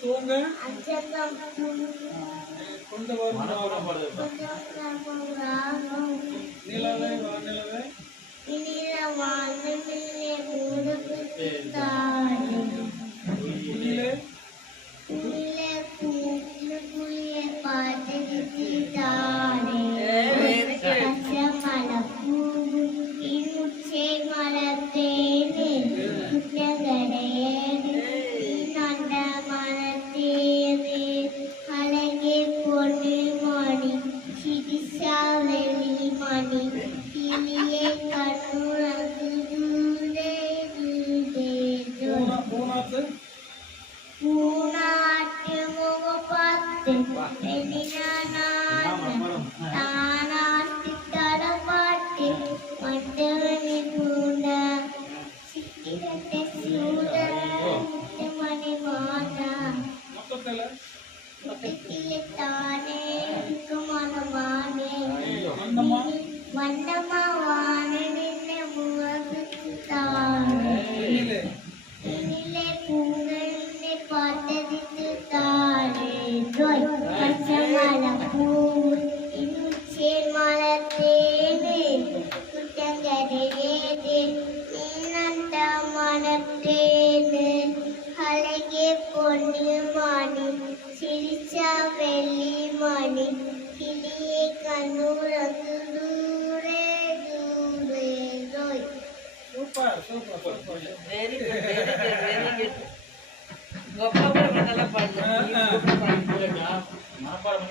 தூங்க கொண்டு வரும் நிலவே வானிலவே குயிலே பூனாத்து மொத்தத்துல வண்ணமா வானிலே வெயிலே பூங்கல்லே பார்த்ததித்து தானே பச்சமல பூ இன்னுச்சேர் மலத்தேனே குட்டங்கரையேதே நீனந்த மனத்தேனே அழகே பொண்ணு மணி சிரிச்சா வெள்ளி மணி கிளியே கண்ணூரங்கு தூரே தூரே ரோய். Super super super very good very good గొప్ప కూడా మండల పాడు